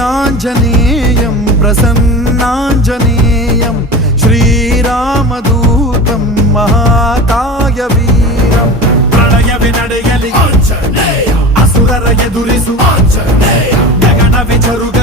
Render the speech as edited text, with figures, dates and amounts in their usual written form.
श्रीआञ्जनेयं प्रसन्नाञ्जनेयं श्रीरामदूतं महाकायवीरं ಪ್ರಳಯವೇ ನಡೆಯಲಿ ಆಂಜನೇಯ, ಅಸುರರ ಎದುರಿಸು ಆಂಜನೇಯ, ಗಗನವೇ ಜರುಗ